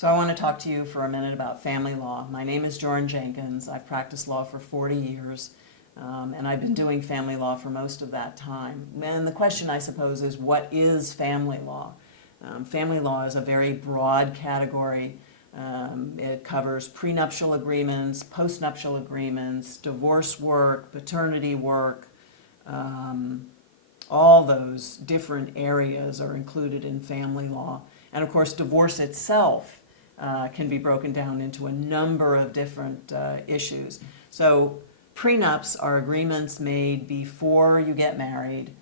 So I want to talk to you for a minute about family law. My name is Joryn Jenkins. I've practiced law for 40 years, and I've been doing family law for most of that time. And the question, I suppose, is what is family law? Family law is a very broad category. It covers prenuptial agreements, post-nuptial agreements, divorce work, paternity work. All those different areas are included in family law. And of course, divorce itself can be broken down into a number of different issues. So prenups are agreements made before you get married.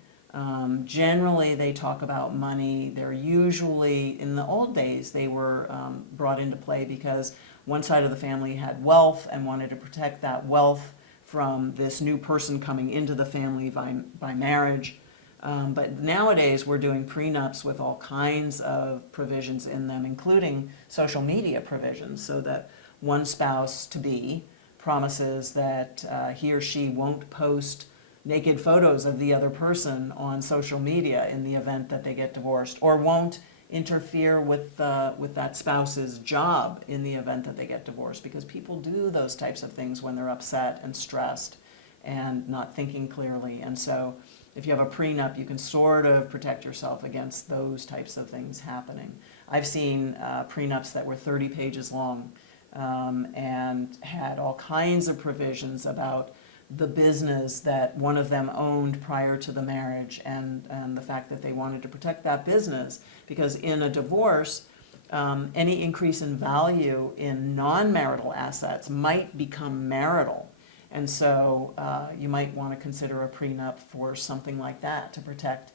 Generally, they talk about money. They're usually, in the old days, they were brought into play because one side of the family had wealth and wanted to protect that wealth from this new person coming into the family by marriage. But nowadays we're doing prenups with all kinds of provisions in them, including social media provisions, so that one spouse-to-be promises that he or she won't post naked photos of the other person on social media in the event that they get divorced, or won't interfere with that spouse's job in the event that they get divorced, because people do those types of things when they're upset and stressed and not thinking clearly. And so if you have a prenup, you can sort of protect yourself against those types of things happening. I've seen prenups that were 30 pages long and had all kinds of provisions about the business that one of them owned prior to the marriage, and the fact that they wanted to protect that business, because in a divorce, any increase in value in non-marital assets might become marital. And so you might want to consider a prenup for something like that to protect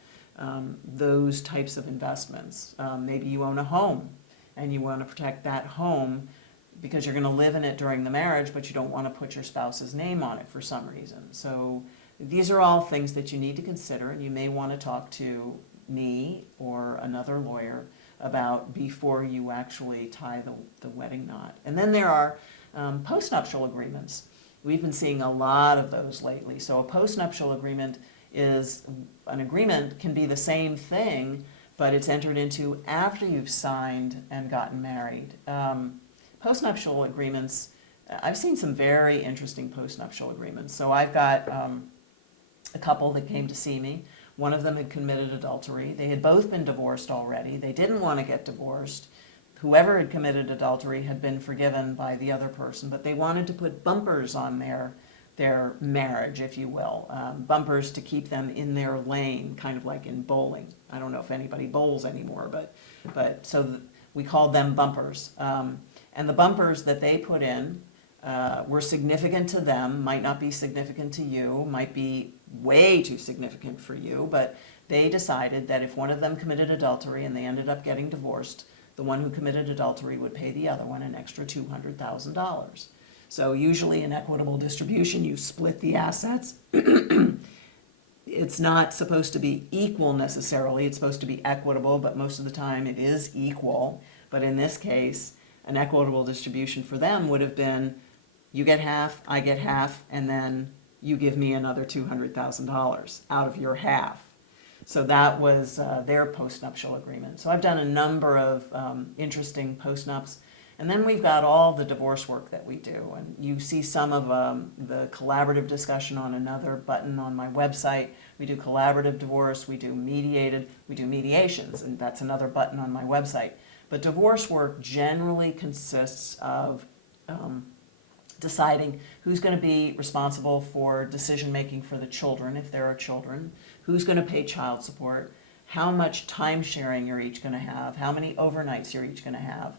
those types of investments. Maybe you own a home and you want to protect that home because you're going to live in it during the marriage, but you don't want to put your spouse's name on it for some reason. So these are all things that you need to consider, and you may want to talk to me or another lawyer about before you actually tie the wedding knot. And then there are post-nuptial agreements. We've been seeing a lot of those lately. So a post-nuptial agreement is an agreement, can be the same thing, but it's entered into after you've signed and gotten married. Post-nuptial agreements, I've seen some very interesting post-nuptial agreements. So I've got a couple that came to see me. One of them had committed adultery. They had both been divorced already. They didn't want to get divorced. Whoever had committed adultery had been forgiven by the other person, but they wanted to put bumpers on their marriage, if you will, bumpers to keep them in their lane, kind of like in bowling. I don't know if anybody bowls anymore, but so we called them bumpers. And the bumpers that they put in were significant to them, might not be significant to you, might be way too significant for you, but they decided that if one of them committed adultery and they ended up getting divorced, the one who committed adultery would pay the other one an extra $200,000. So usually in equitable distribution, you split the assets. It's not supposed to be equal necessarily. It's supposed to be equitable, but most of the time it is equal. But in this case, an equitable distribution for them would have been, you get half, I get half, and then you give me another $200,000 out of your half. So that was their post-nuptial agreement. So I've done a number of interesting post-nups. And then we've got all the divorce work that we do. And you see some of the collaborative discussion on another button on my website. We do collaborative divorce, we do mediations, and that's another button on my website. But divorce work generally consists of deciding who's going to be responsible for decision-making for the children, if there are children, who's going to pay child support, how much time sharing you're each going to have, how many overnights you're each going to have,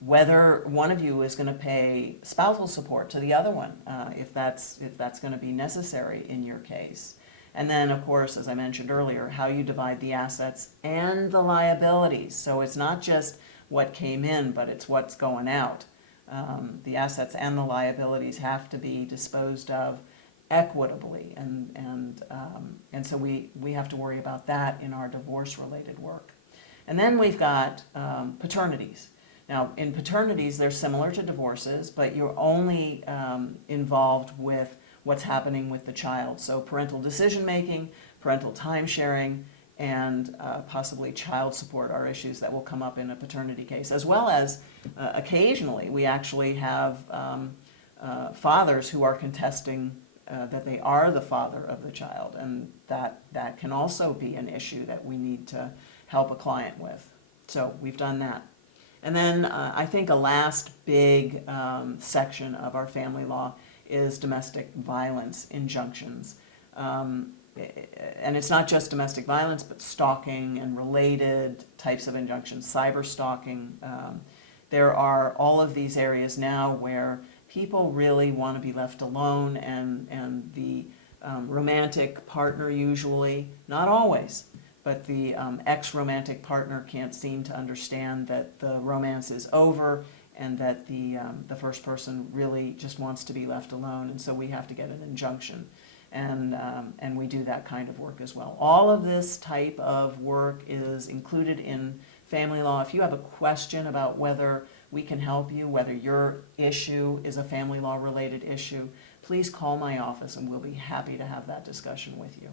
whether one of you is going to pay spousal support to the other one, if that's going to be necessary in your case. And then, of course, as I mentioned earlier, how you divide the assets and the liabilities. So it's not just what came in, but it's what's going out. The assets and the liabilities have to be disposed of equitably, and so we have to worry about that in our divorce-related work. And then we've got paternities. Now, in paternities, they're similar to divorces, but you're only involved with what's happening with the child. So parental decision-making, parental time sharing, and possibly child support are issues that will come up in a paternity case, as well as occasionally we actually have fathers who are contesting that they are the father of the child, and that can also be an issue that we need to help a client with. So we've done that. And then I think a last big section of our family law is domestic violence injunctions. And it's not just domestic violence, but stalking and related types of injunctions, cyber stalking. There are all of these areas now where people really want to be left alone, and the romantic partner usually, not always, but the ex-romantic partner can't seem to understand that the romance is over and that the first person really just wants to be left alone, and so we have to get an injunction. And we do that kind of work as well. All of this type of work is included in family law. If you have a question about whether we can help you, whether your issue is a family law related issue, please call my office and we'll be happy to have that discussion with you.